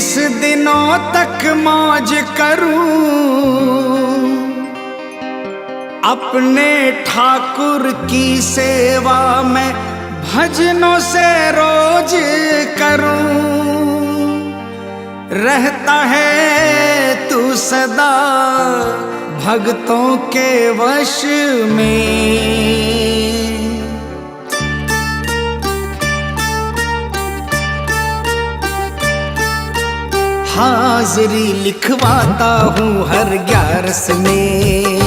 30 दिनों तक मौज करूं, अपने ठाकुर की सेवा में भजनों से रोज करूं। रहता है तू सदा भक्तों के वश में, हाजिरी लिखवाता हूँ हर 11 में,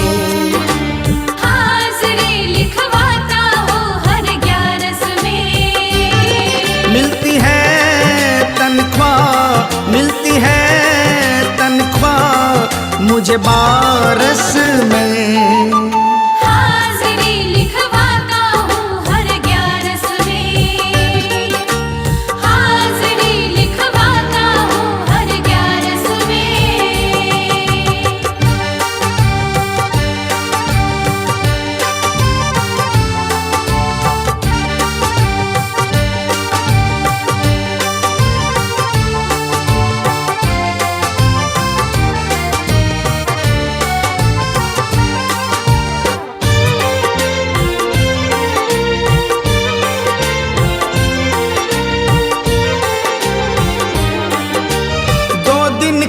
हाजिरी लिखवाता हूँ हर 11 में। मिलती है तनख्वाह, मिलती है तनख्वाह मुझे 12 में। हाजिरी लिखवाता हूँ हर 11 में, हाजिरी लिखवाता हूँ हर 11 में।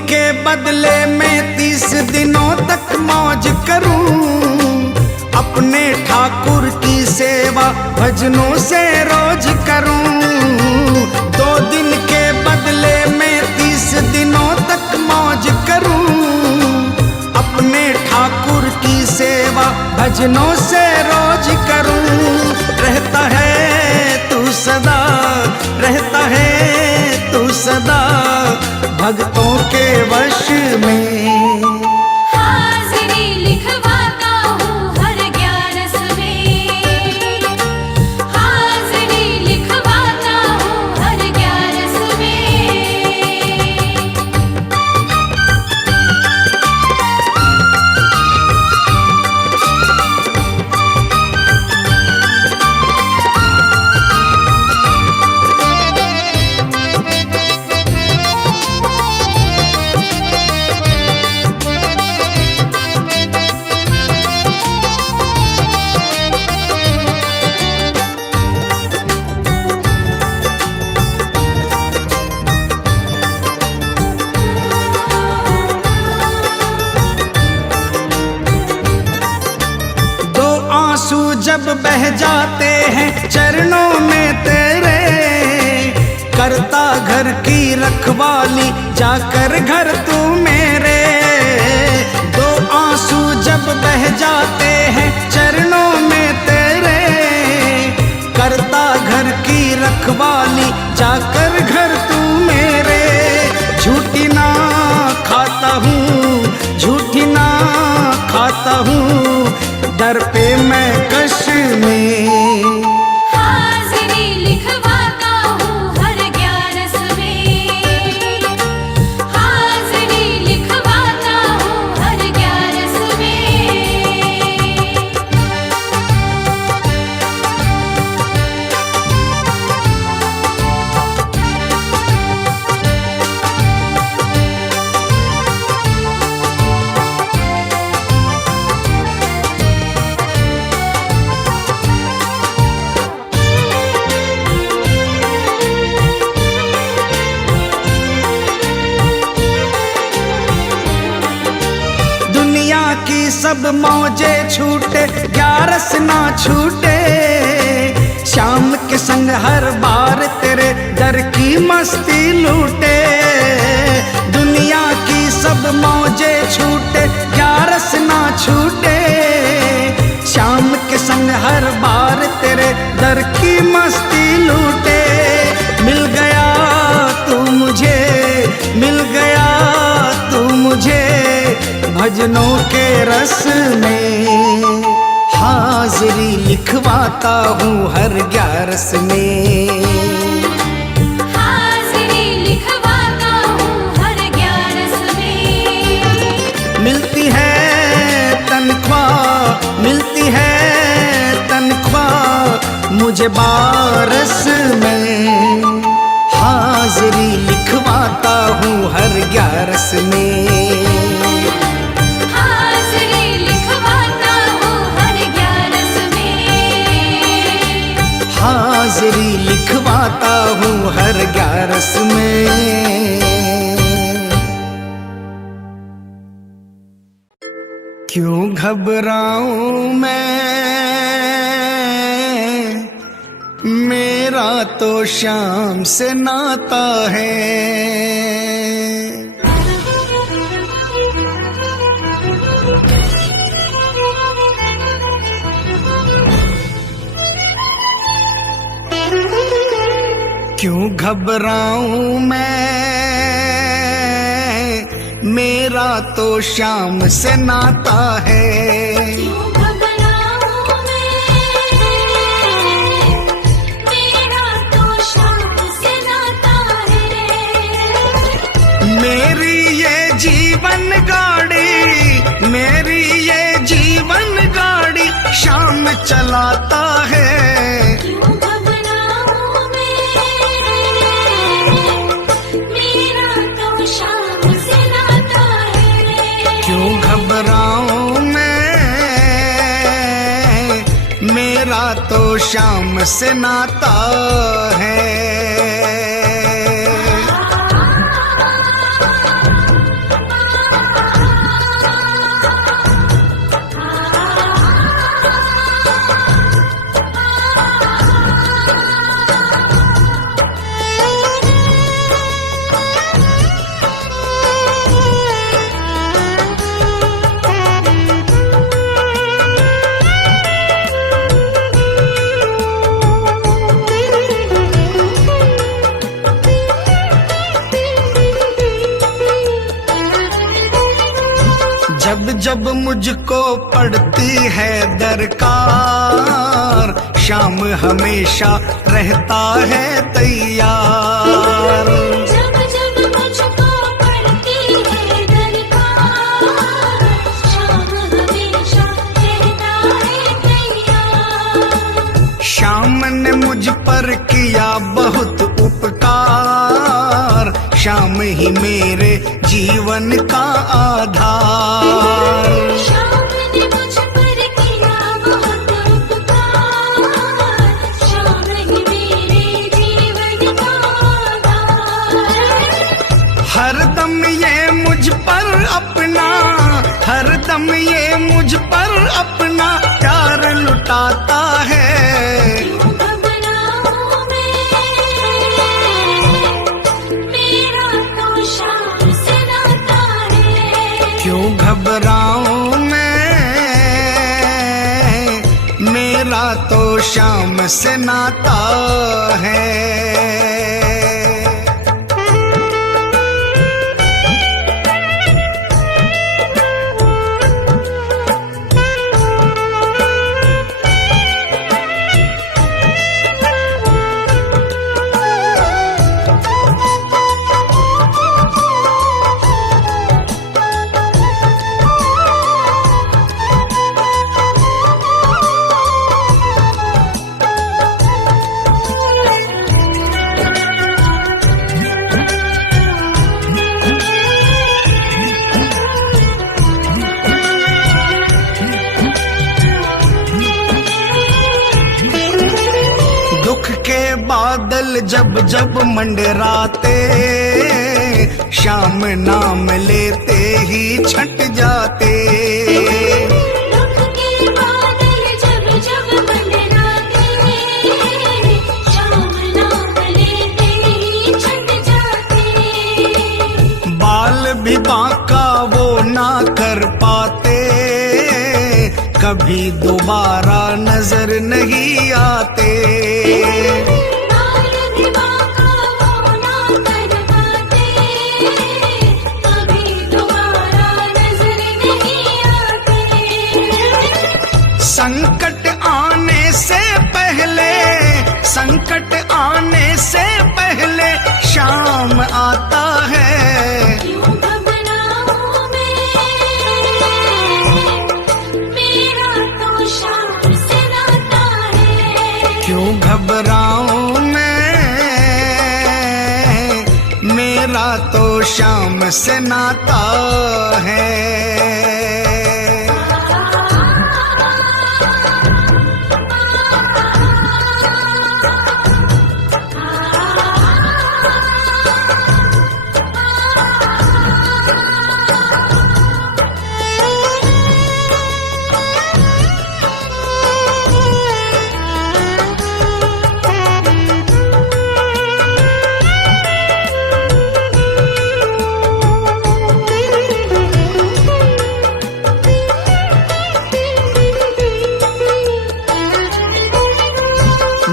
के बदले में 30 दिनों तक मौज करूं, अपने ठाकुर की सेवा भजनों से रोज करूं। 2 दिन के बदले में 30 दिनों तक मौज करूं, अपने ठाकुर की सेवा भजनों से रोज करूं। रहता है तू सदा, रहता है तू सदा भक्तों के वश में। हाजिरी लिखवाता हूँ हर 11 में, हाजिरी लिखवाता हूँ हर 11 में। आंसू जब बह जाते हैं चरणों में तेरे, करता घर की रखवाली जाकर घर तू मेरे। 2 आंसू जब बह जाते हैं चरणों में तेरे, करता घर की रखवाली जाकर घर तू मेरे। झूठी ना खाता हूँ, झूठी ना खाता हूँ, दर पे मैं कश में। हाजिरी लिखवाता हूँ हर 11 में, हाजिरी लिखवाता हूँ हर 11 में। की सब मौजे छूटे 11 ना छूटे, शाम के संग हर बार तेरे दर की मस्ती लूटे। दुनिया की सब मौजे छूटे 11 ना छूटे, शाम के संग हर बार तेरे दर की मस्ती लूटे। मिल गया तू मुझे, मिल गया तू मुझे भजनों के रस में। हाजिरी लिखवाता हूँ हर 11 में, हाजिरी लिखवाता हूँ हर 11 में। मिलती है तनख्वाह, मिलती है तनख्वाह मुझे 12 में। हाजिरी लिखवाता हूँ हर 11 में। हाजिरी लिखवाता हूँ हर 11 में। हाजिरी लिखवाता हूँ हर 11 में। क्यों घबराऊं मैं, मेरा तो शाम से नाता है। क्यों घबराऊं मैं, मेरा तो शाम से नाता है। क्यों घबराऊं मैं, मेरा तो शाम से नाता है। मेरी ये जीवन गाड़ी, मेरी ये जीवन गाड़ी शाम चलाता है। क्यों घबराऊं मैं, मेरा तो शाम से नाता है। क्यों घबराऊं मैं, मेरा तो शाम से नाता है। जब जब मुझको पड़ती है दरकार, शाम हमेशा रहता है तैयार। जब जब मुझको पड़ती है दरकार, शाम हमेशा रहता है तैयार। शाम ने मुझ पर किया बहुत उपकार, शाम ही मेरे जीवन का आधार। शाम ने मुझ पर किया बहुत उपकार, शाम ही मेरे जीवन का आधार। हरदम ये मुझ पर अपना, हरदम ये मुझ पर अपना प्यार लुटाता है। क्यों घबराऊं मैं, मेरा तो शाम से नाता है। क्यों घबराऊं मैं, मेरा तो शाम से नाता है। दुख के बादल जब जब मंडराते, शाम नाम लेते ही छट जाते। दुख के बादल जब जब मंडराते, शाम नाम लेते ही छट जाते। बाल भी बांका वो ना कर पाते, कभी दोबारा नजर नहीं आते। बाल भी बांका वो ना कर पाते, कभी दोबारा नजर नहीं आते। संकट आने से पहले, संकट आने से पहले शाम आता है। क्यों घबराऊं मैं, मेरा तो शाम से नाता है। क्यों घबराऊं मैं, मेरा तो शाम से नाता है।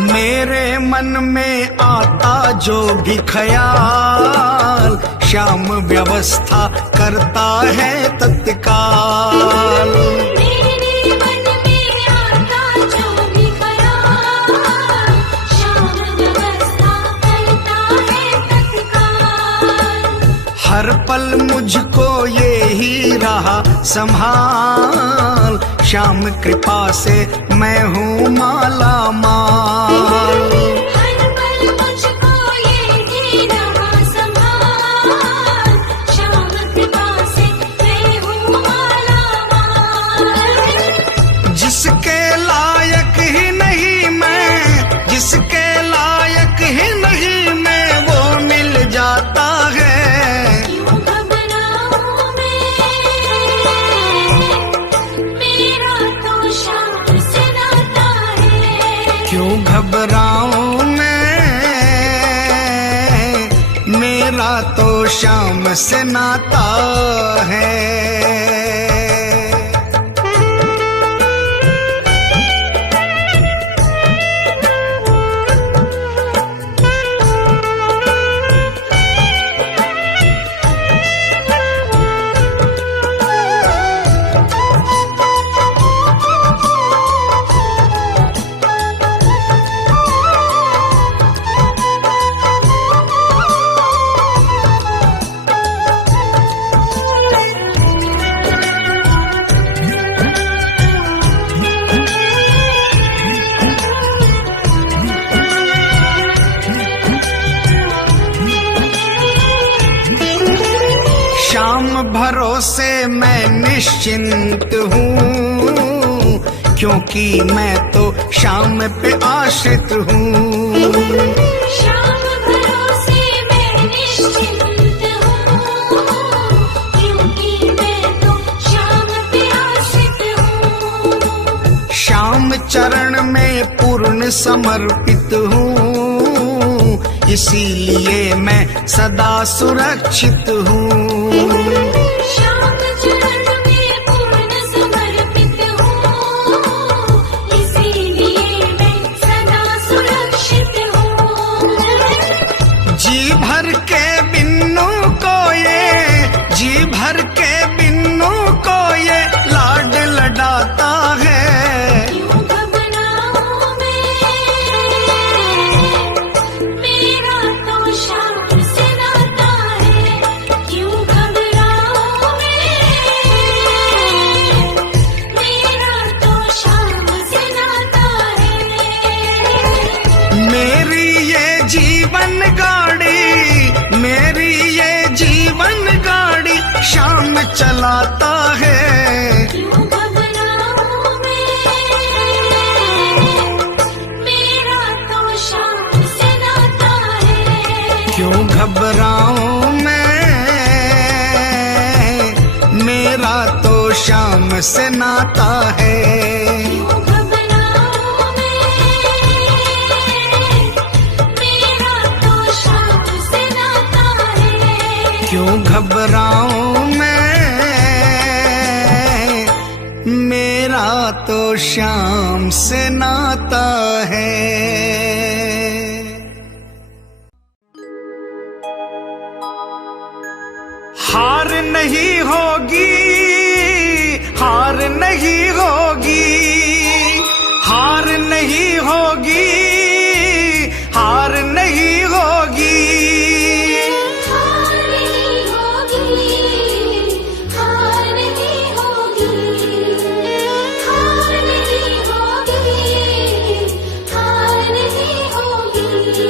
मेरे मन में आता जो भी ख्याल, श्याम व्यवस्था करता है तत्काल। मेरे मन में आता जो भी ख्याल, श्याम व्यवस्था करता है तत्काल। हर पल मुझको ये ही रहा संभाल, श्याम कृपा से मैं हूँ माला माल। हर पल मुझको ये ही रहा संभाल, श्याम कृपा से मैं हूँ माला माल। जिसके लायक ही नहीं मैं, जिसके लायक ही नहीं मैं, वो मिल जाता है। क्यों घबराऊं मैं, मेरा तो शाम से नाता है। क्यों घबराऊं मैं, मेरा तो शाम से नाता है। श्याम भरोसे मैं निश्चिंत हूँ, क्योंकि मैं तो श्याम पे आश्रित हूँ। श्याम भरोसे मैं निश्चिंत हूँ, क्योंकि मैं तो श्याम पे आश्रित हूँ। श्याम चरण में पूर्ण समर्पित हूँ, इसीलिए मैं सदा सुरक्षित हूँ। श्याम चरण में पूर्ण समर्पित हूँ, इसीलिए मैं सदा सुरक्षित हूँ। जी भर के बिन्नू को ये, जी भर के बिन्नू को ये लाड लडाता है। क्यों घबराऊं मैं, मेरा तो शाम से नाता है। क्यों घबराऊं मैं, मेरा तो शाम से नाता है। मेरी ये जीवन गाड़ी, मेरी ये जीवन गाड़ी श्याम चलाता है। क्यों घबराऊं मैं, मेरा तो शाम से नाता है। क्यों घबराऊं मैं, मेरा तो श्याम से नाता है। क्यों घबराऊं मैं, मेरा तो शाम से नाता है। क्यों घबराऊं मैं, मेरा तो श्याम से नाता है। हार नहीं होगी, हार नहीं होगी, हार नहीं होगी, हार नहीं होगी। हार नहीं होगी, हार नहीं होगी, हार नहीं होगी, हार नहीं होगी।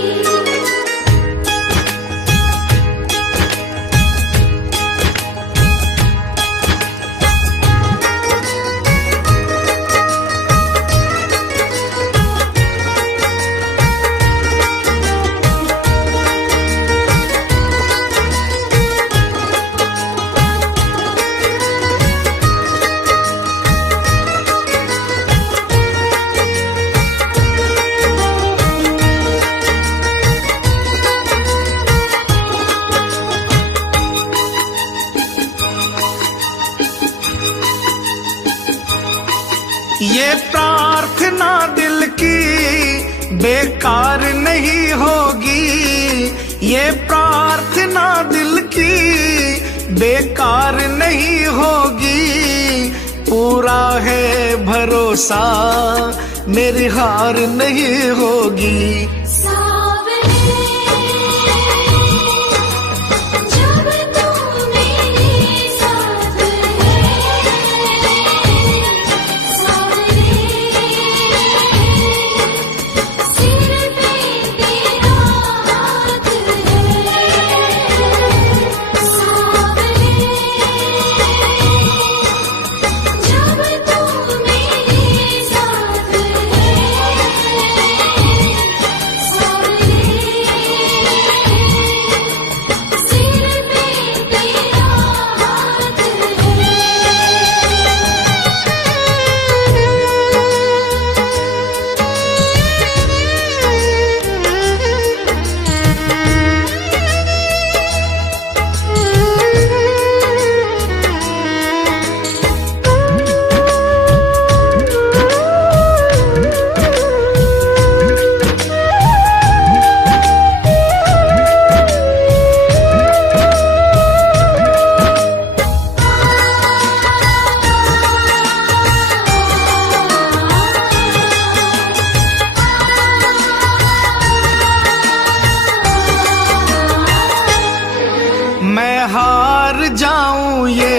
प्रार्थना दिल की बेकार नहीं होगी, ये प्रार्थना दिल की बेकार नहीं होगी। पूरा है भरोसा मेरी हार नहीं होगी। सावरे जब तू मेरे साथ है, सावरे सिर पे तेरा हाथ है, सावरे जब तू मेरे साथ है, सावरे सिर पे तेरा हाथ है। मैं हार जाऊं ये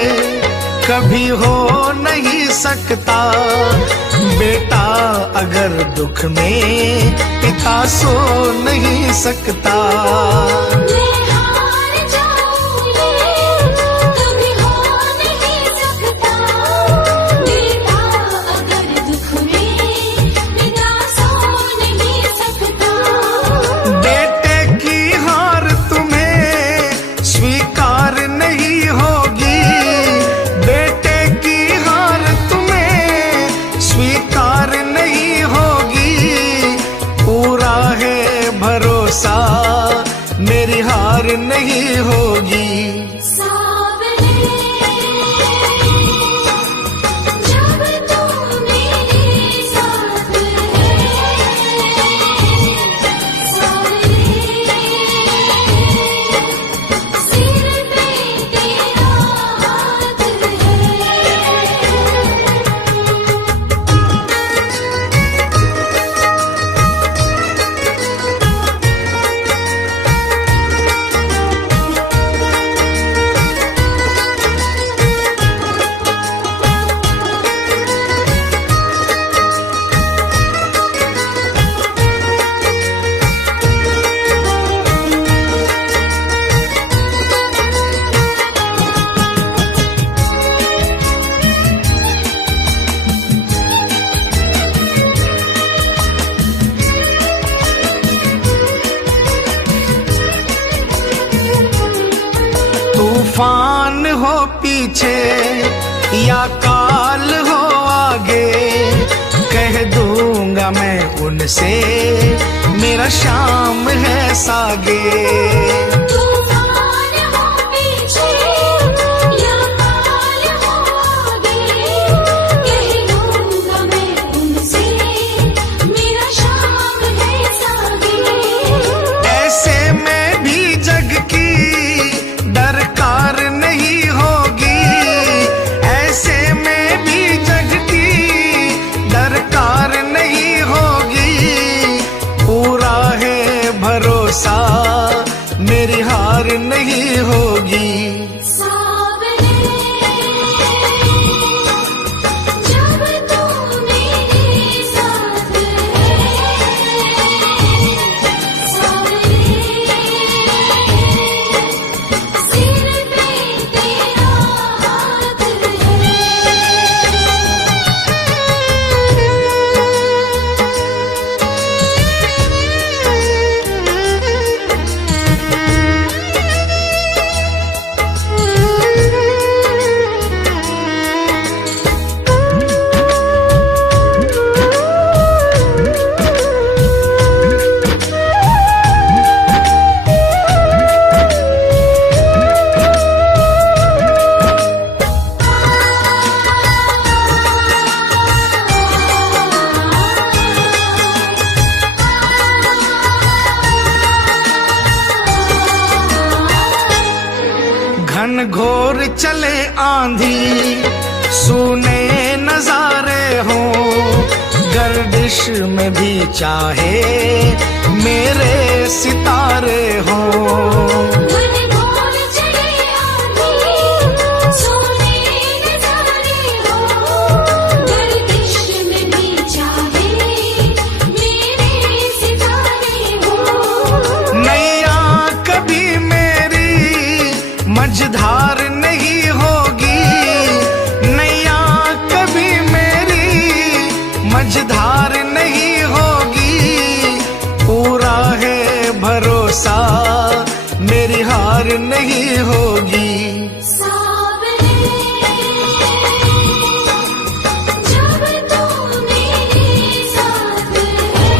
कभी हो नहीं सकता। बेटा अगर दुख में पिता सो नहीं सकता। मैं हार जाऊं ये कभी हो नहीं सकता। बेटा अगर दुख में पिता सो नहीं सकता। बेटे की हार तुम्हें स्वीकार नहीं होगी। बेटे की हार तुम्हें स्वीकार नहीं होगी। पूरा है भरोसा मेरी हार नहीं होगी। सावरे जब तू मेरे साथ है, सावरे सिर पे तेरा हाथ है। तूफान हो पीछे या काल हो आगे, कह दूंगा मैं उनसे मेरा शाम है सागे। तूफान हो पीछे या काल हो आगे, कह दूंगा मैं उनसे मेरा शाम है सागे। ऐसे में भी जग की दरकार नहीं होगी। ऐसे में भी जग की दरकार नहीं होगी। पूरा है भरोसा मेरी हार नहीं होगी। सावरे जब तू मेरे साथ है, सावरे सिर पे तेरा हाथ है। घन घोर चले आंधी, सुने नजारे हो, गर्दिश में भी चाहे मेरे सितारे हो। घनघोर चले आंधी, सोने नजारे हो, गर्दिश में भी चाहे मेरे सितारे हो। नैया कभी मेरी मझधार नहीं होगी, नैया कभी मेरी मझधार नहीं होगी, पूरा है भरोसा मेरी हार नहीं होगी। सावरे जब तू मेरे साथ है,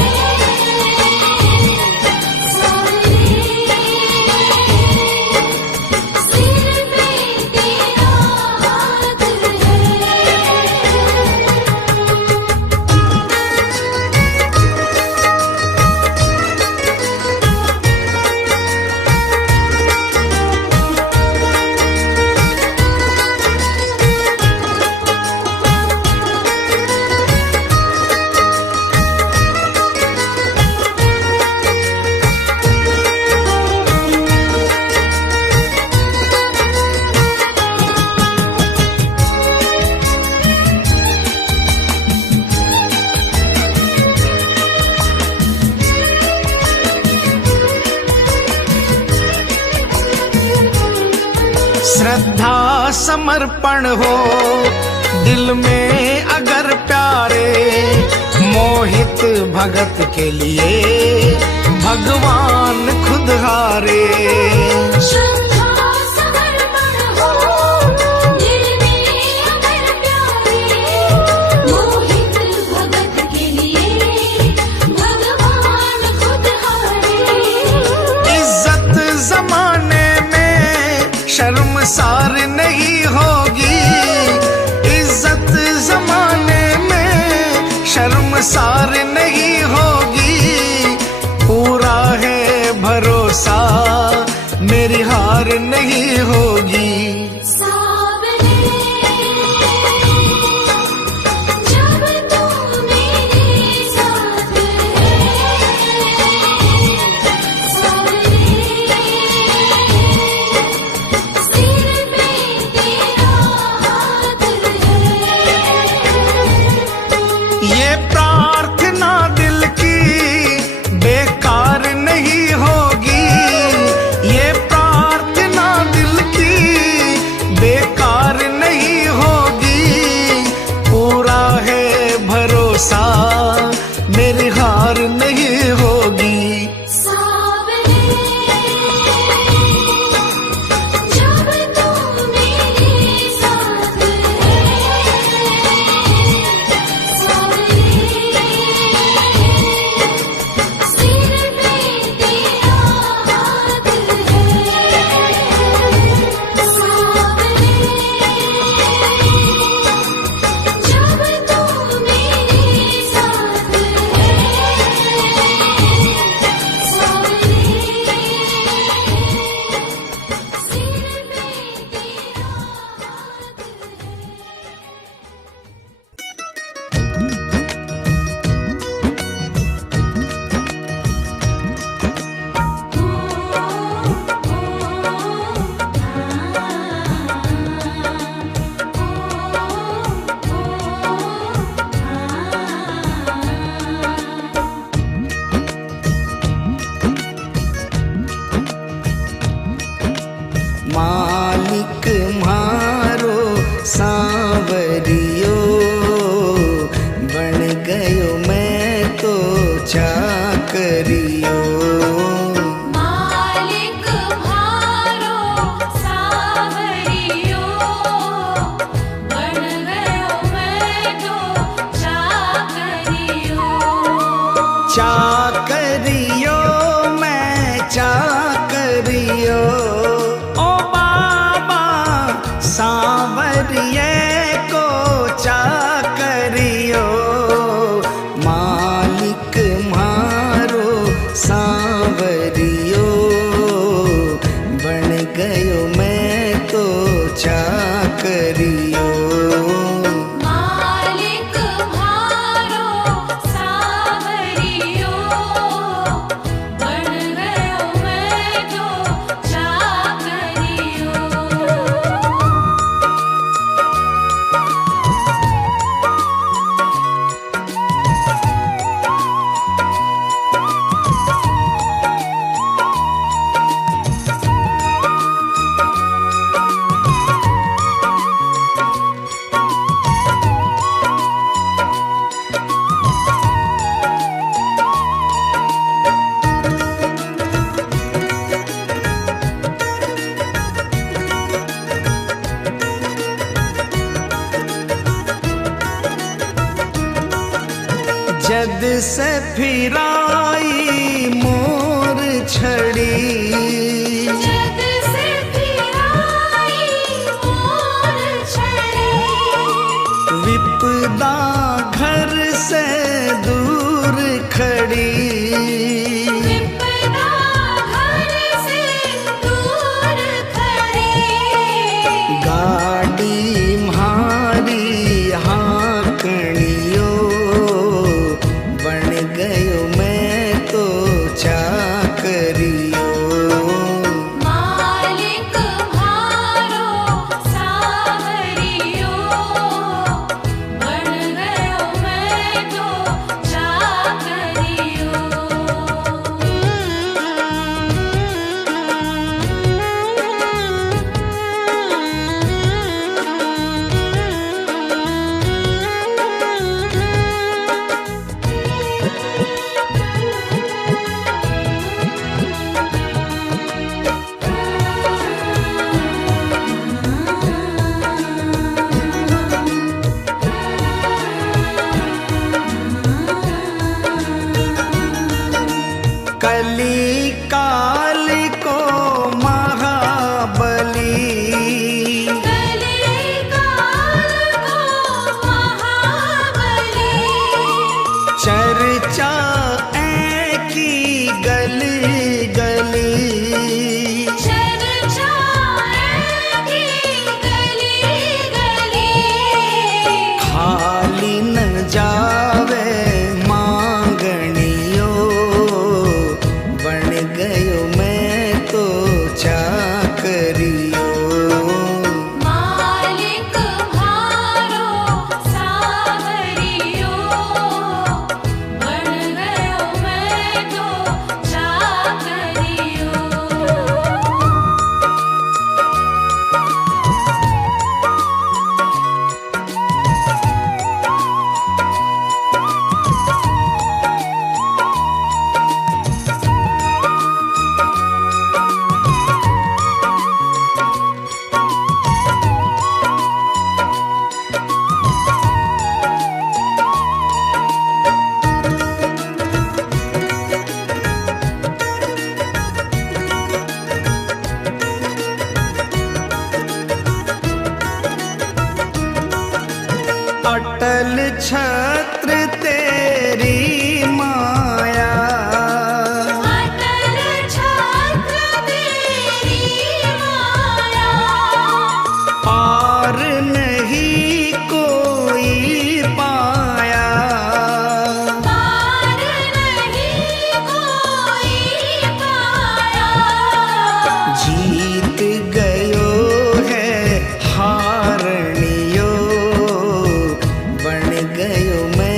सावरे सिर पे तेरा हाथ है। श्रद्धा समर्पण हो दिल में अगर प्यारे, मोहित भगत के लिए भगवान खुद हारे। श्रद्धा समर्पण हो दिल में अगर प्यारे, मोहित भगत के लिए भगवान खुद हारे। इज्जत जमाने में शर्मसार नहीं होगी, इज्जत जमाने में शर्मसार नहीं होगी, पूरा है भरोसा मेरी हार नहीं होगी। सावरे जब तू मेरे साथ है, सावरे सिर पे तेरा हाथ है। ये प्रार्थना दिल की बेकार नहीं होगी, ये प्रार्थना दिल की बेकार नहीं होगी, पूरा है भरोसा मेरी हार नहीं होगी। सावरे जब तू मेरे साथ है, सावरे सिर पे तेरा हाथ है। सावरे जब तू मेरे साथ है, सावरे सिर पे तेरा हाथ मालिक मारो सांवरियो, बन गयो मैं तो चाकरियो। मालिक भारो सावरियो, बन गयो मैं तो चाकरियो। चाकरियो मैं चाकरियो, ओ बाबा सांवरिये को चाकरियो। मालिक मारो सांवरियो, बन गयो मैं तो चाकरियो। मालिक म्हारो सावरियो, बन गयो मैं तो चाकरियो। जद से फिराई मोर छड़ी, जद से फिराई मोर छड़ी, विपदा घर से दूर खड़ी। विपदा घर से दूर खड़ी, गाड़ी म्हारी हाँकणियो, बन गयो मैं तो चाकरियो। मालिक म्हारो सावरियो, बन गयो मैं तो चाकरियो। कली काल को महाबली, कली काल को महाबली, चर्चा की गली गली। चर्चा की गली गली, खाली न जावे मांगणियो, बन गयो मैं तो चाकरियो। मालिक म्हारो सावरियो, बन गयो मैं तो चाकरियो। अटल छत्र तेरी माया, अटल छत्र तेरी माया, और नहीं कोई पाया। पार नहीं कोई पाया। जीत गयो है हारणियो, बन गयो मैं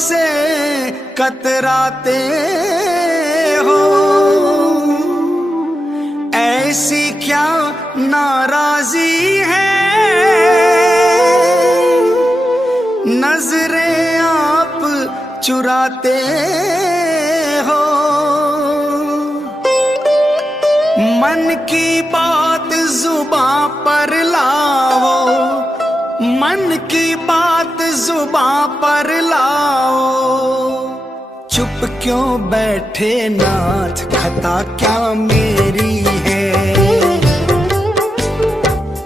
से कतराते हो, ऐसी क्या नाराजी है, नजरें आप चुराते हो। मन की बात जुबां पर लाओ, मन की बात जुबां पर लाओ। चुप क्यों बैठे नाथ, खता क्या मेरी है।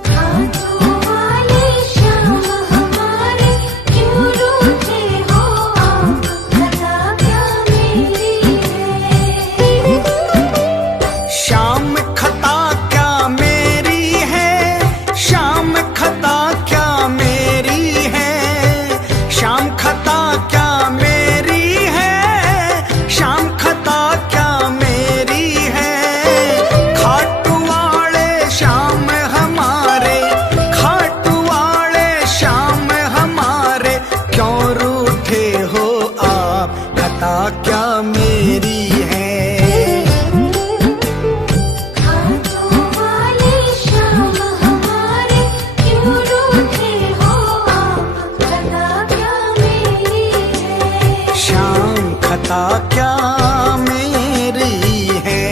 हाथों वाले श्याम हमारे क्यों रूठे हो आप, खता क्या मेरी है। शाम खता क्या मेरी है, शाम खता क्या मेरी है, शाम खता क्या मेरी है, शाम खता क्या मेरी है। खाटू वाले श्याम हमारे, खाटू वाले श्याम हमारे क्यों रूठे हो आप, खता क्या मेरी है। हाथों वाले श्याम हमारे क्यों रूठे हो आप, खता क्या मेरी है। शाम खता क्या मेरी है।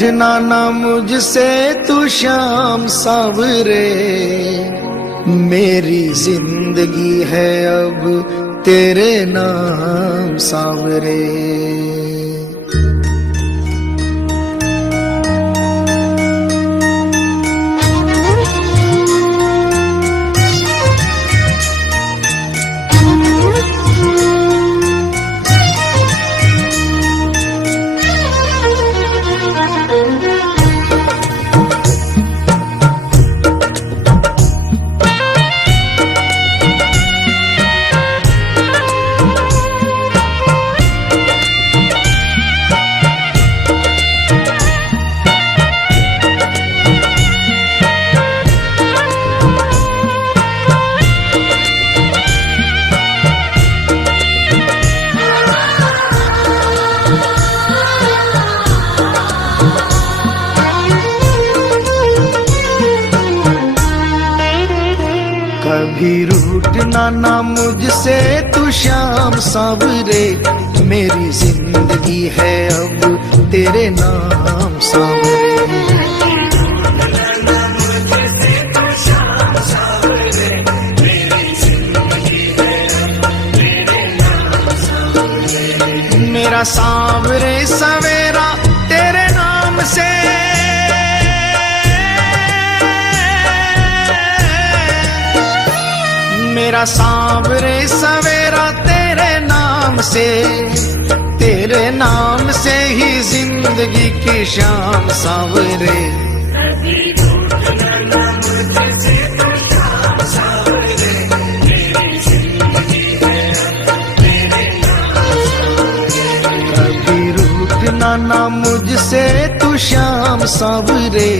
रूठना ना मुझसे तू श्याम सावरे, मेरी जिंदगी है अब तेरे नाम सावरे। कभी रूठना ना मुझसे तू श्याम सावरे, मेरी जिंदगी है अब तेरे नाम सावरे। मेरा सांवरे सवेरा तेरे नाम से, मेरा सांवरे सवेरा तेरे नाम से, तेरे नाम से ही जिंदगी की शाम सांवरे। कभी रूठना ना मुझसे तू श्याम सांवरे,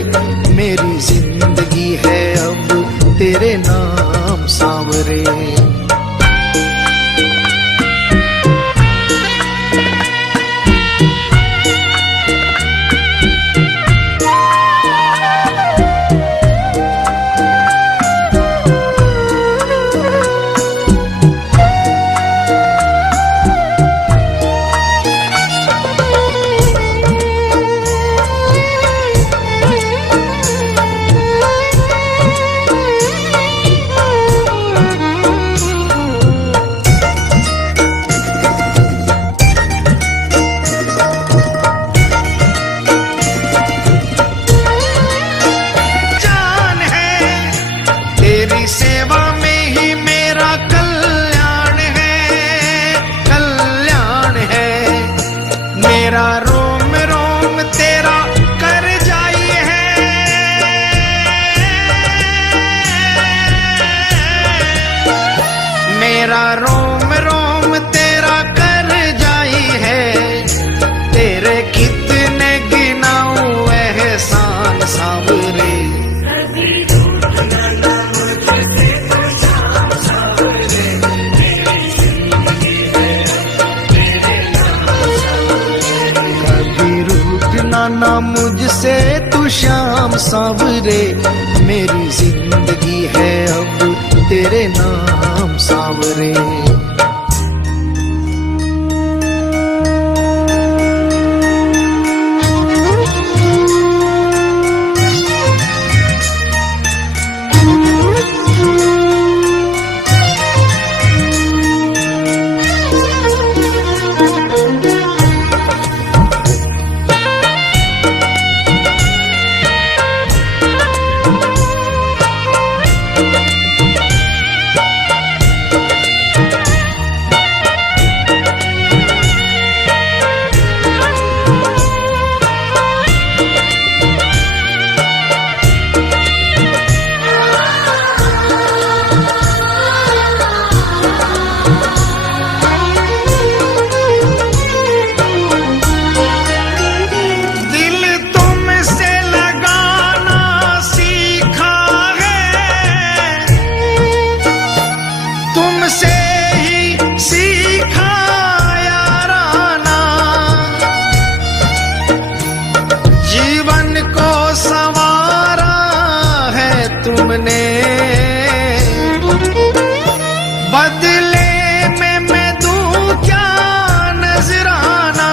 मेरी जिंदगी है अब तेरे नाम सांवरे। सेवा में ही मेरा कल्याण है, कल्याण है। मेरा रोम रोम तेरा कर जाई है, मेरा रोम रोम तेरा कर जाई है। तेरे कितने गिनाऊं एहसान सांवरे, ना मुझसे तू श्याम सांवरे, मेरी जिंदगी है अब तेरे नाम सांवरे। तुमने बदले में मैं दूं क्या नजराना,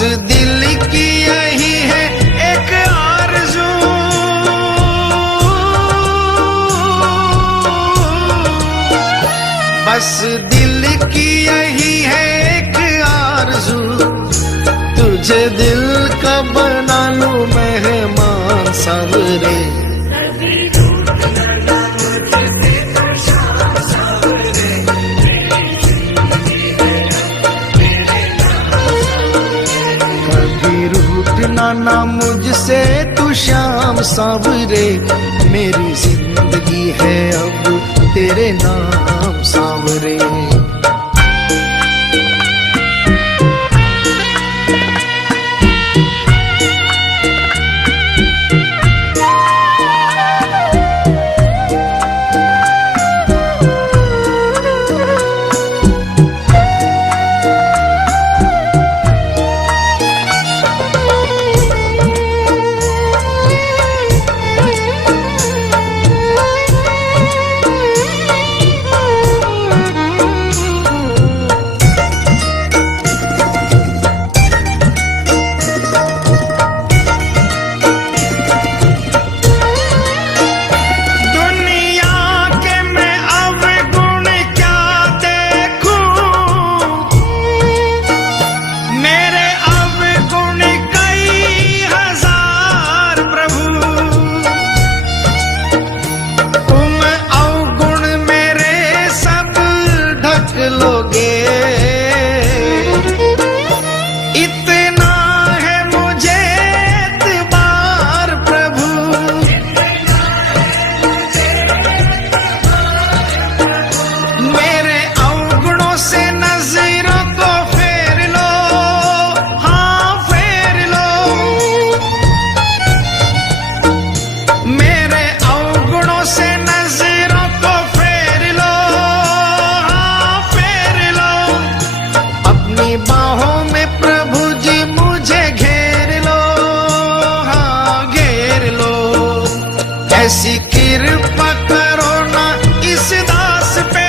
दिल की यही है एक आरज़ू, बस दिल की यही है एक आरज़ू, तुझे दिल का बना लूं मेहमान सावरे। ना मुझसे तू श्याम सावरे, मेरी जिंदगी है अब तेरे नाम सावरे। ऐसी कृपा करो ना इस दास पे,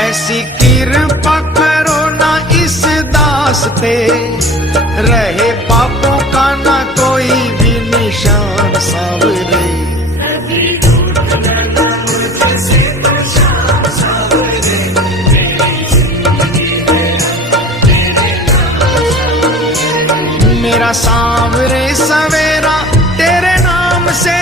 ऐसी कृपा करो ना इस दास पे, रहे पापों का ना कोई भी निशान सावरे। मेरा सांवरे सवेरा तेरे नाम से,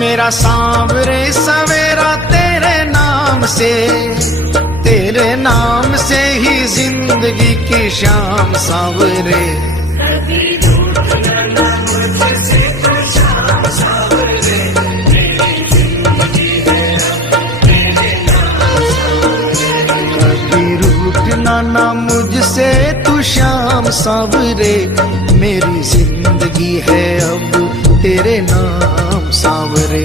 मेरा सांवरे सवेरा तेरे नाम से, तेरे नाम से ही जिंदगी की शाम सांवरे। ना मुझसे तू श्याम सावरे, मेरी जिंदगी है अब तेरे नाम सावरे।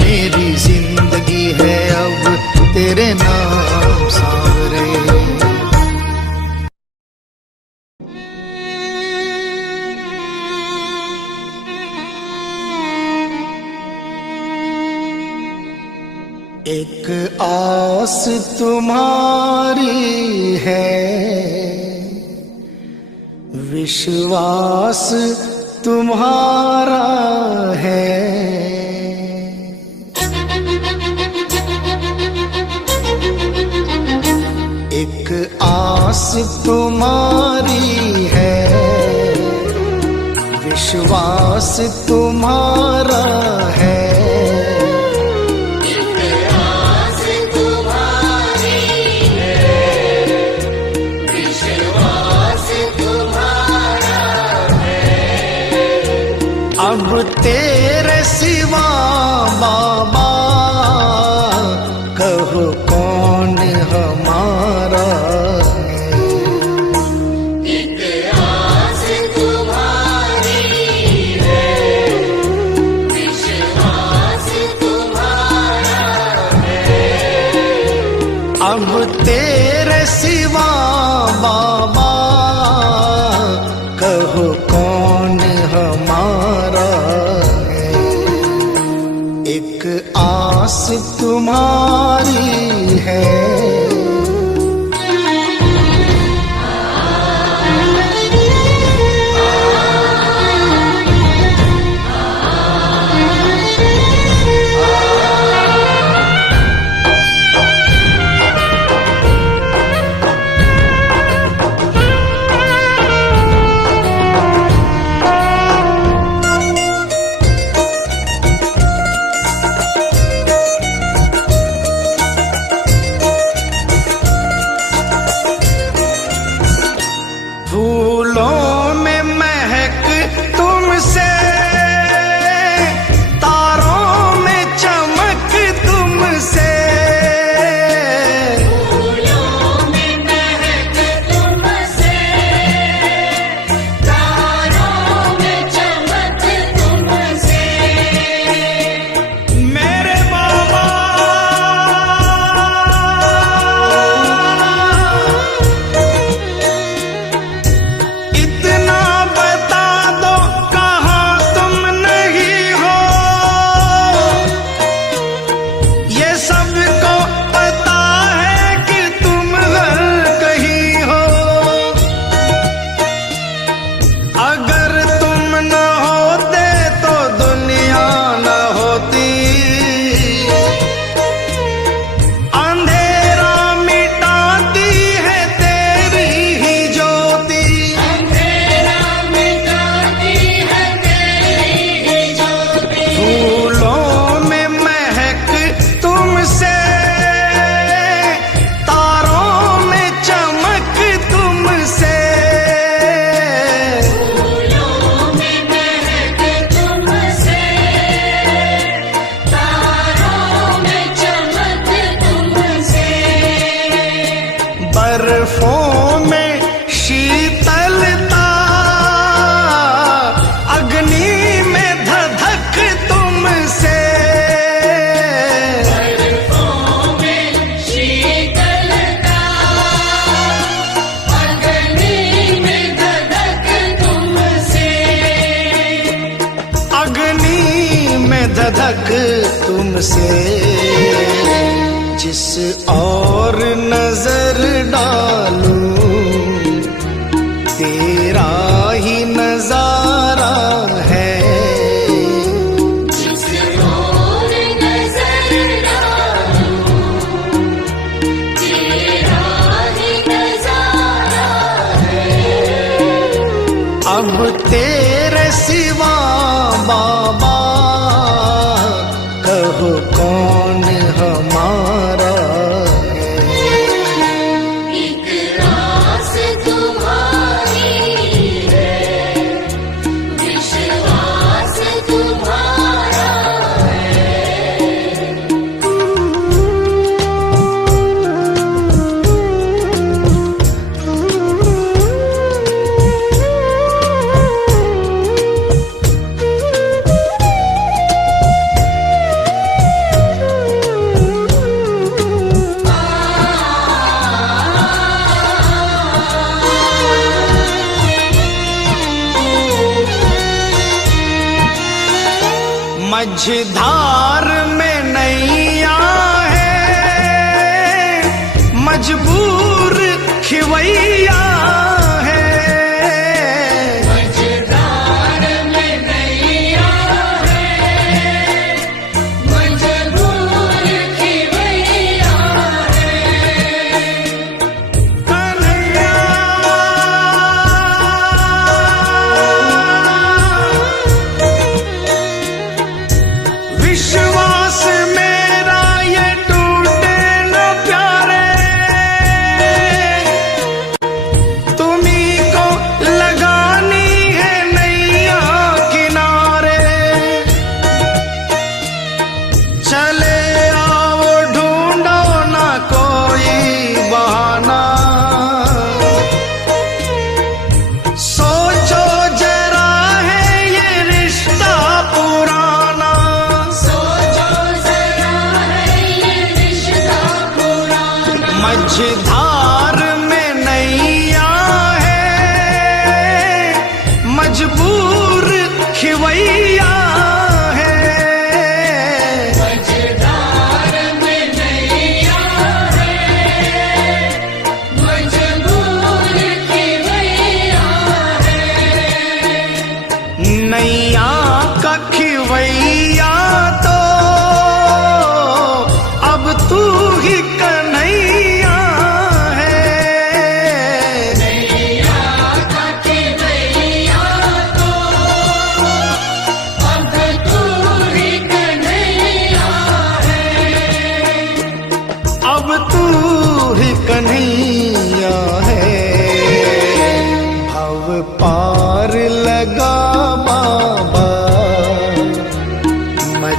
मेरी जिंदगी है अब तेरे नाम सावरे। एक आस तुम्हारी है, विश्वास तुम्हारा है, एक आस तुम्हारी है, विश्वास तुम्हारा है, अब तेरे सिवा बाबा कहो कौन हमारा है। एक आस तुम्हारी है, विश्वास तुम्हारा है, अब तेरे सिवा बाबा तुम्हारी है। फूलों में महक तुमसे, तारों में चमक तुमसे, फूलों में महक तुमसे, तारों में चमक तुमसे, मेरे बाबा इतना बता दो कहाँ तुम नहीं हो, ये सबको पता है कि तुम हर कहीं हो। अगर तुम न होते तो दुनिया न होती, अंधेरा मिटाती है तेरी ही ज्योति। अंधेरा मिटाती है तेरी ही ज्योति, फूलों में महक तुमसे, तारों में चमक तुमसे, फूलों में महक तुमसे, तारों में चमक तुमसे, बर्फों में शीतलता, अग्नि में धधक तुमसे, बर्फों में शीतलता, अग्नि में धधक तुमसे, अग्नि में धधक तुमसे। जिस और नजर डालूं तेरा ही नजारा है। जिस ओर नजर डालूं तेरा ही नजारा है। अब तेरे सिवा बाबा कहो कौन हमारा है। एक रास तुम्हारी है, विश्वास तुम्हारा है। मझधार में नैया है, मजबूर खिवैया है। मझधार में नैया है, मजबूर खिवैया है। कन्हैया विश्वास मेरा ये टूटे न प्यारे,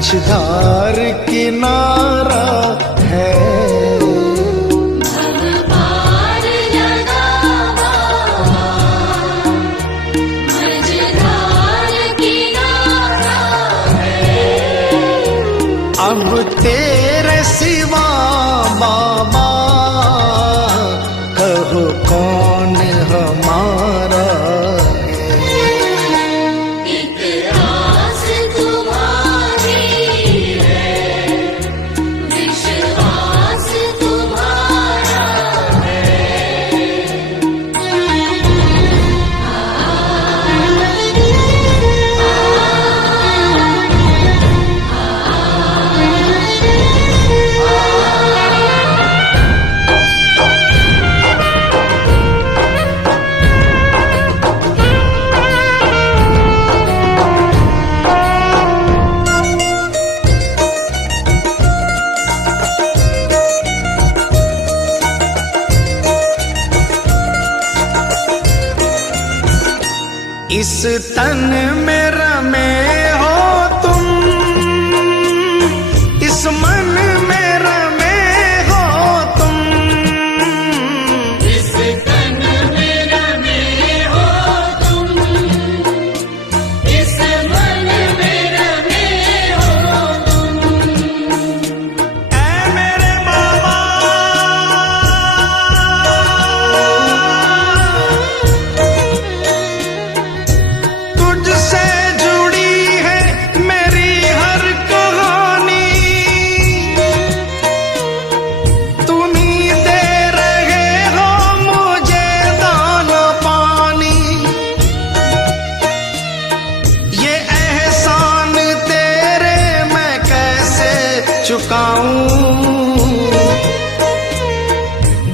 मझधार किनारा है। भवपार लगा मझधार किनारा है। अब तेरे सिवा बाबा कहो कौन हमारा है। एक आस तुम्हारी है, विश्वास तुम्हारा है। इस तन में रमे हो तुम, इस मन में रमे हो तुम। इस तन में रमे हो तुम, इस मन में रमे हो तुम। ऐ मेरे बाबा तुझसे जुड़ी है मेरी हर कहानी। तुम्ही दे रहे हो मुझे दाना पानी। ये एहसान तेरे मैं कैसे चुकाऊं।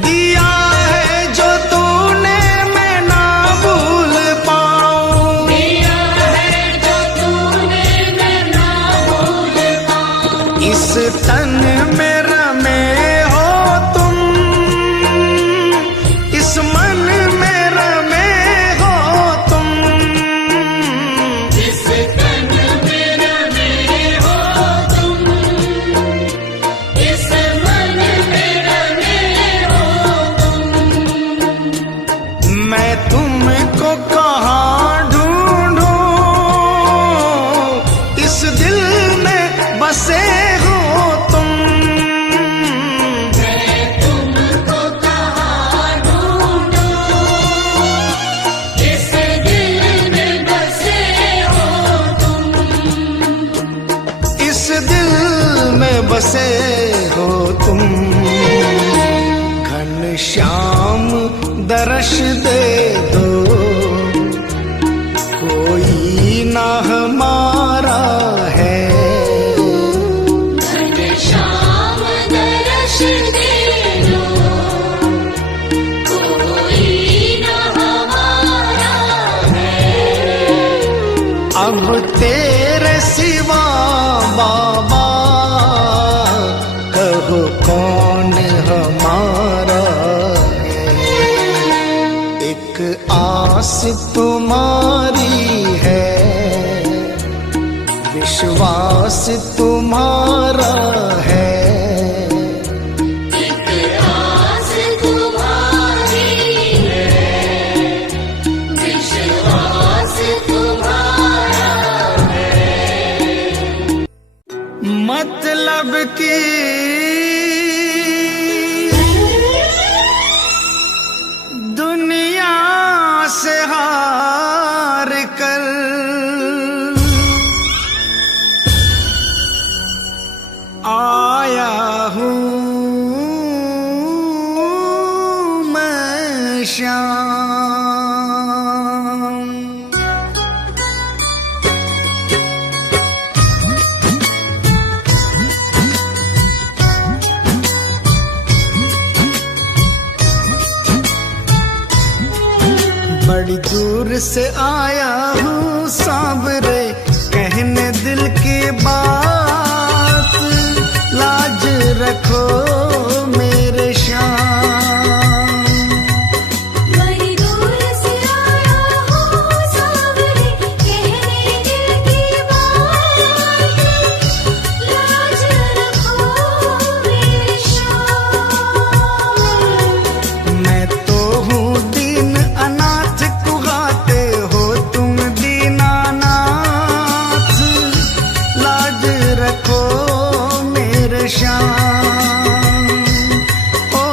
दिया है जो तूने मैं ना भूल पाऊं। दिया है जो तूने मैं ना भूल पाऊं। इस तन में रमे हो तुम, इस मन में रमे हो तुम। इस तन में रमे हो तुम, इस मन में रमे हो तुम। मैं तुमको कहाँ ढूंढूं, इस दिल में बसे हो तुम। मैं तुमको कहाँ ढूंढूं, इस दिल में बसे हो तुम। इस दिल में बसे हो तुम। घनश्याम दर्श दे दो, कोई ना हमारा है। घनश्याम दर्श दे दो, कोई न हमारा है। अब तेरे सिवा बाबा कहो कौन हमारा है। एक आस तुम्हारी है, विश्वास तुम्हारा है। एक आस तुम्हारी है, विश्वास तुम्हारा है। मतलब की दुनिया से हार कर आया हूँ मैं श्याम। बड़ी दूर से आया हूँ सांवरे, कहने दिल की बात। लाज रखो मेरे श्याम। बड़ी दूर से आया हूँ सांवरे, कहने दिल की बात। रखो मेरे श्याम, ओ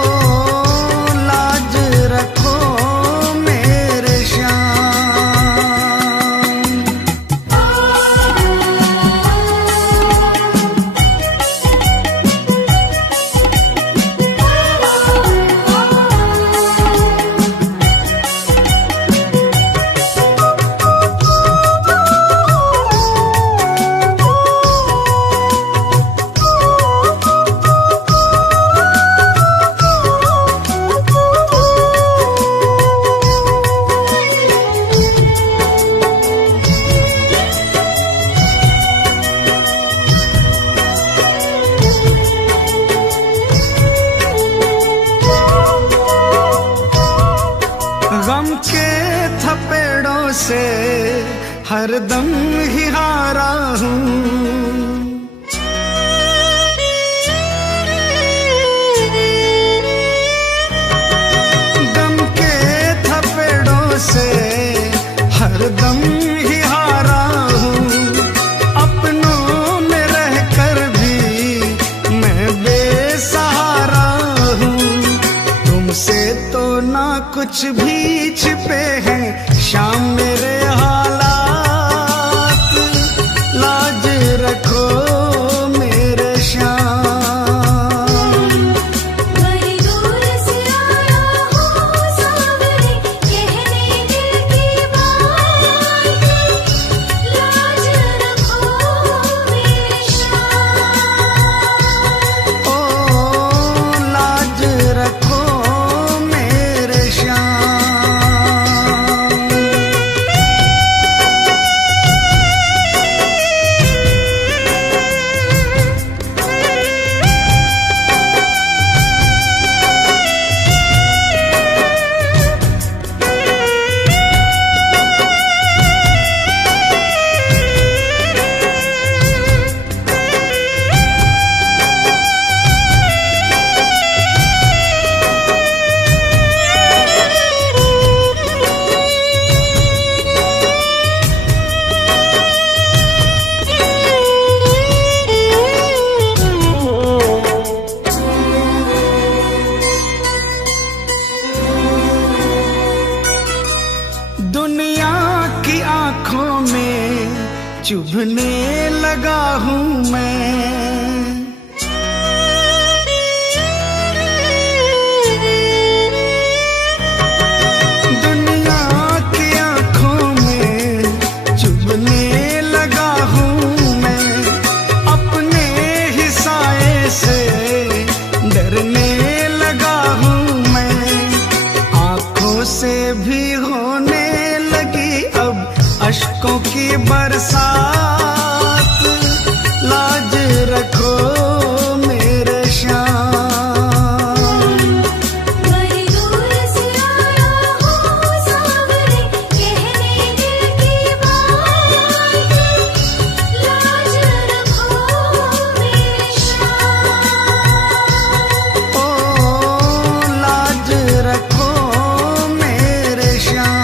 लाज रखो मेरे श्याम। गम के थपेड़ों से हरदम ही हारा हूँ, गम के थपेड़ों से हरदम ही हारा हूँ। अपनों में रहकर भी मैं बेसहारा हूँ। तुमसे तो ना कुछ भी छिपे हैं शाम मेरे हालात, लाज रखो मेरे श्याम। बड़ी दूर से आया हूँ सावरे, कहने दिल की बात, लाज रखो मेरे श्याम। ओ लाज रखो मेरे श्याम। दुनिया की आंखों में चुभने लगा हूँ मैं, दुनिया की आंखों में चुभने लगा हूँ मैं। अपने ही साए से डरने लगा हूँ मैं। आंखों से भी होने लगी अब अश्कों की बरसात, लाज रखो मेरे श्याम। बड़ी दूर से आया हूँ सावरे, कहने दिल की बात, लाज रखो मेरे श्याम। ओ लाज रखो मेरे श्याम।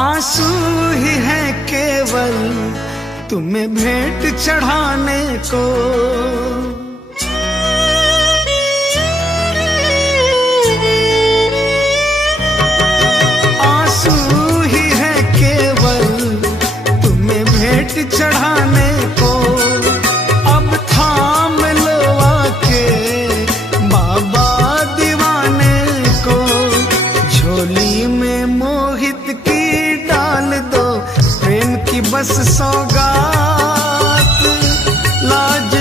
आंसू ही है केवल तुम्हें भेंट चढ़ाने को, आंसू ही है केवल तुम्हें भेंट चढ़ाने को। अब थाम लो आके बाबा दीवाने को, झोली में मोहित की डाल दो प्रेम की बस सौगात, लाज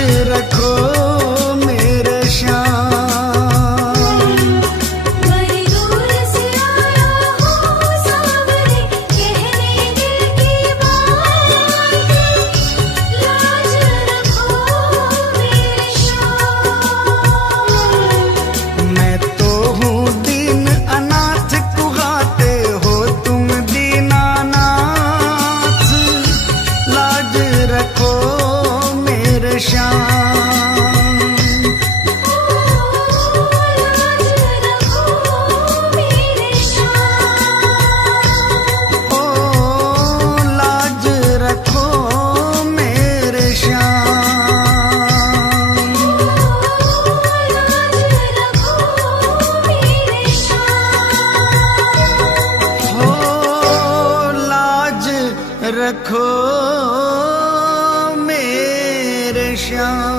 रखो मेरे श्याम।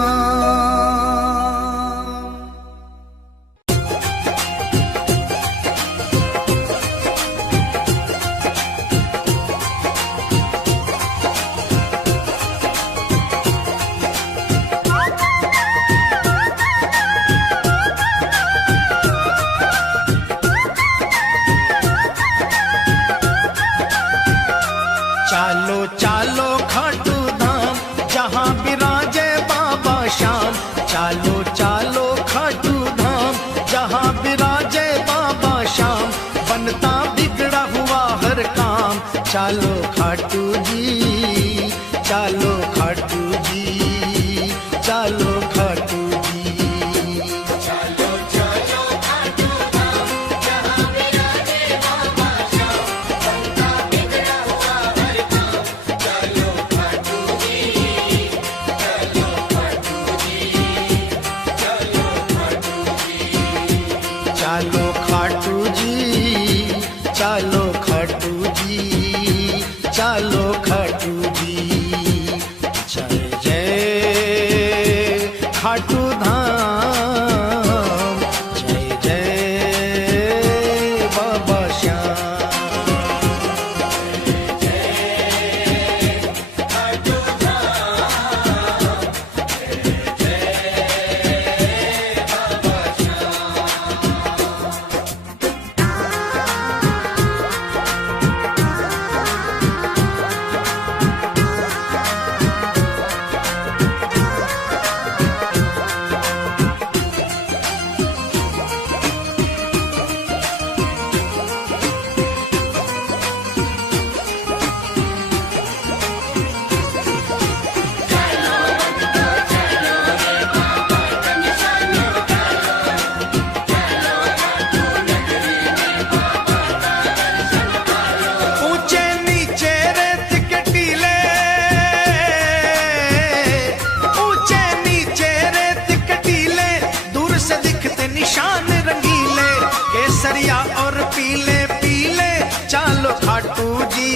चालो चालो खाटू धाम जहाँ विराजे बाबा श्याम। चालो चालो खाटू धाम जहाँ विराजे बाबा श्याम। बनता बिगड़ा हुआ हर काम। चालो खाटू जी, चालो खाटू जी, चालो खाटू जी। चलो चलो खाटू धाम जहाँ विराजे बाबा श्याम। बनता बिगड़ा हुआ हर काम। चलो खाटू जी, चलो खाटू जी, चलो खाटू जी। चालो खाटू जी, चालो खाटू जी, चालो खाटू जी। जय जय खाटू धाम, जय जय बाबा श्याम। खाटू धाम जय जय बाबा श्याम। ऊंचे नीचे रेत के टीले, ऊंचे नीचे रेत के टीले। दूर से दिखते निशान रंगीले, केसरिया और पीले पीले। चालो खाटू जी,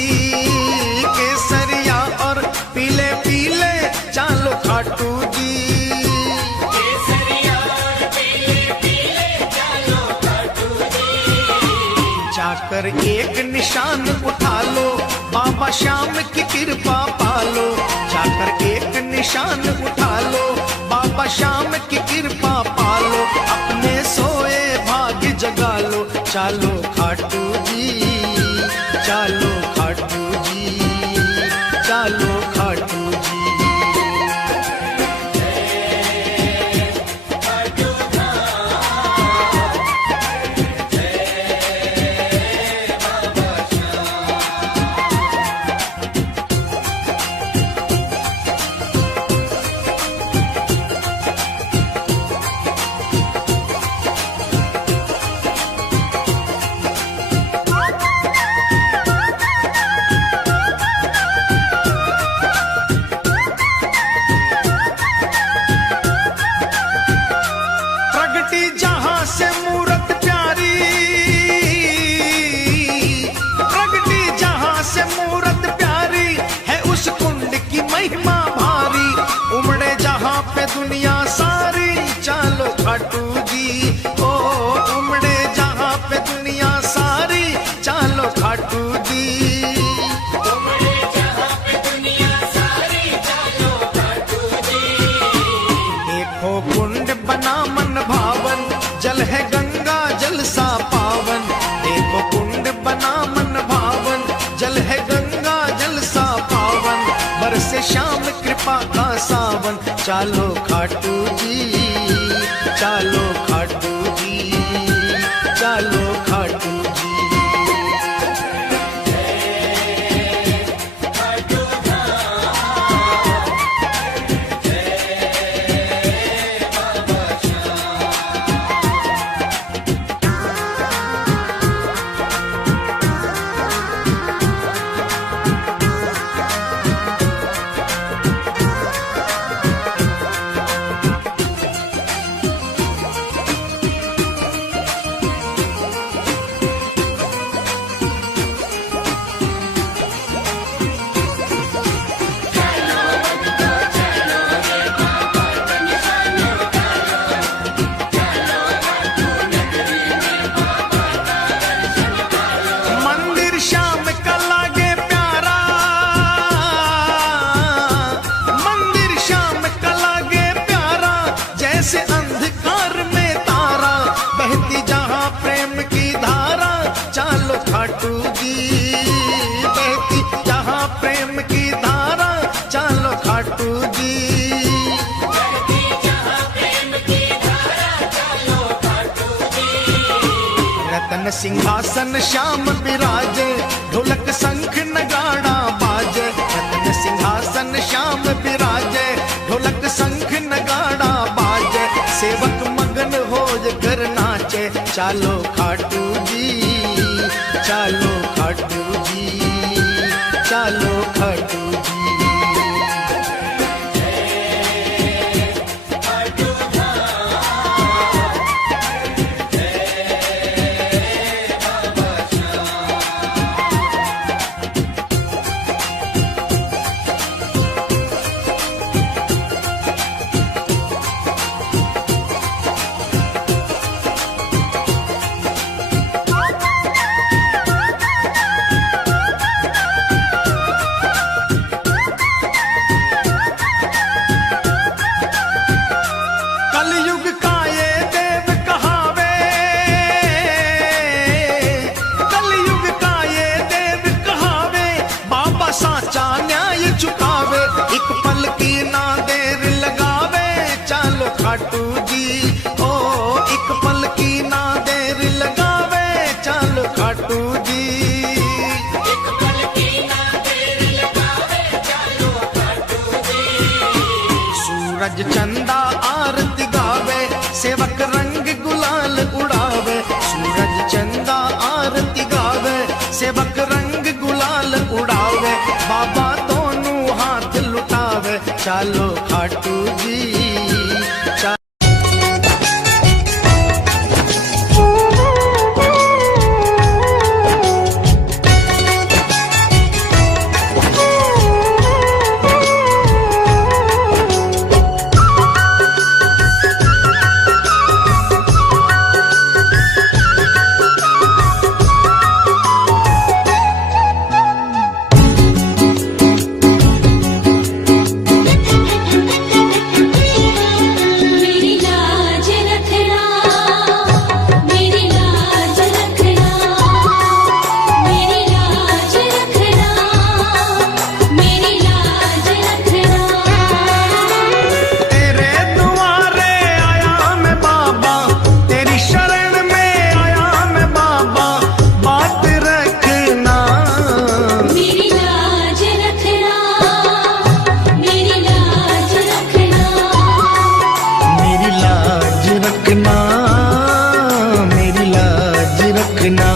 केसरिया और पीले पीले। चालो खाटू जी। केसरिया और पीले पीले। चलो खाटू जी। जाकर एक निशान उठा लो, बाबा श्याम की कृपा पालो। जाकर एक निशान उठा लो, बाबा श्याम की कृपा पालो। अपने सोए भाग्य जगा लो। चालो खाटू जी, चालो खाटू जी, चालो खाटू जी। खाटू धाम जय बाबा श्याम। प्रगटी जहां से मूरत प्यारी, प्रगटी जहां से मूरत प्यारी। है उस कुंड की महिमा भारी, उमड़े जहां पे दुनिया सारी। चालो खाटू जी, ओ उमड़े जहां पे दुनिया सारी। चालो खाटू जी। उमड़े जहाँ पे दुनिया सारी। चलो खाटू जी। देखो कुंड बना मन भावन, जल है गंगा जल सा पावन। देखो कुंड बना मन भावन, जल है गंगा जल सा पावन। बरसे श्याम कृपा का सावन। चालो खाटू जी, चालो खाटू जी, चालो खाटू जी। खाटू धाम जय बाबा श्याम। रत्न सिंहासन श्याम विराजे, ढोलक शंख नगाड़ा बाजे। रत्न सिंहासन श्याम विराजे, ढोलक शंख नगाड़ा बाजे। सेवक मगन हो कर नाचे, चालो खाटू जी, चालो खाटू जी, चालो खाटू जी। कलयुग का ये देव कहावे, कलयुग का ये देव कहावे, बाबा साचा न्याय चुकावे। एक पल की ना देर लगावे, चालो खाटू जी। ओ एक पल की ना देर लगावे, चालो खाटू जी। सूरज चंदा आरती गावे, सेवक रंग गुलाल उड़ावे। सूरज चंदा आरती गावे, सेवक रंग गुलाल उड़ावे। बाबा दोनों हाथ लुटावे, चालो खाटू जी। मेरी लाज रखना।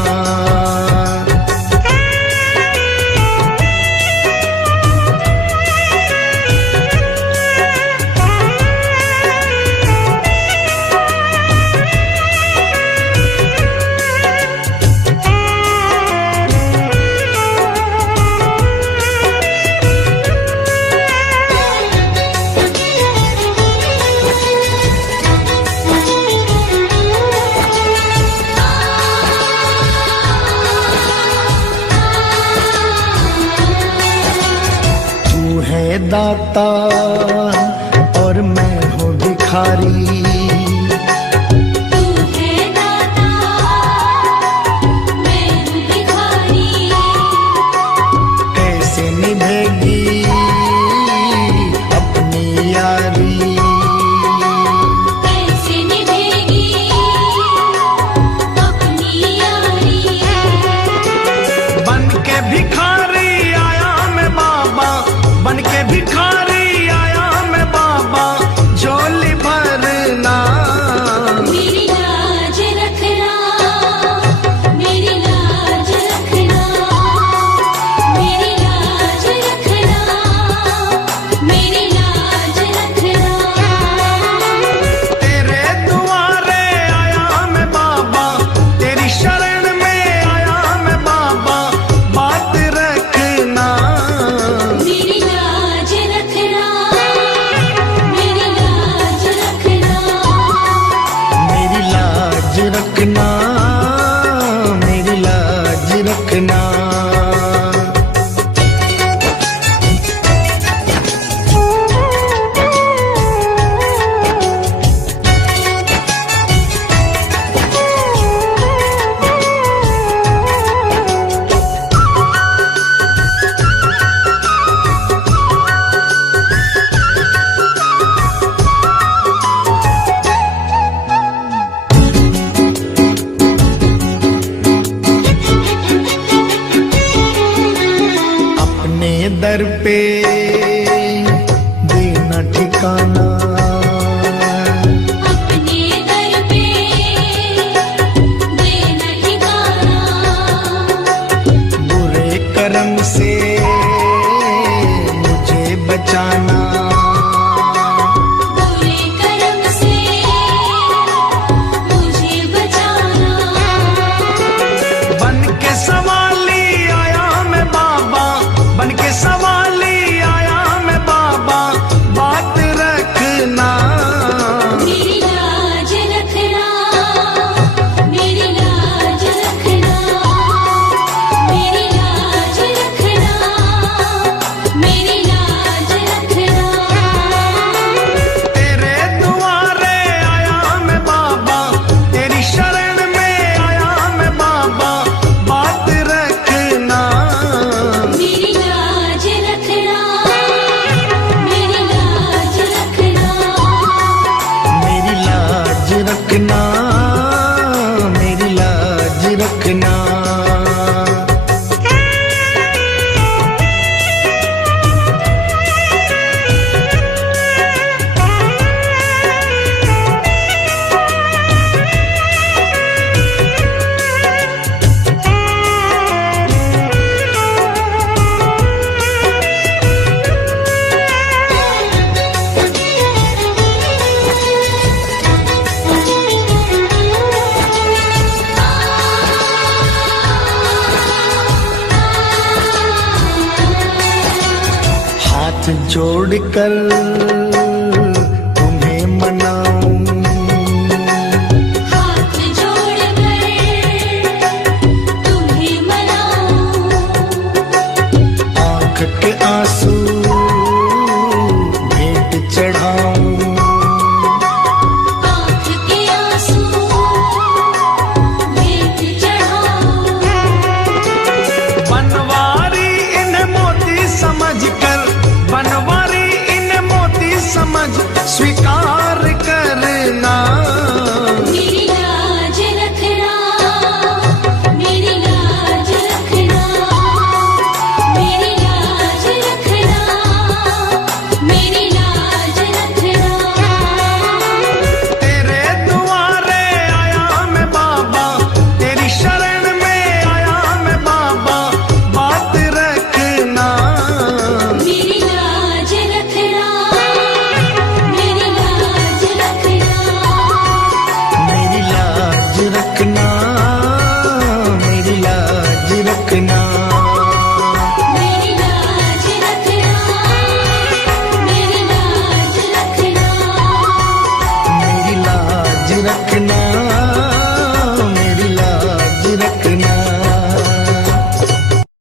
छोड़कर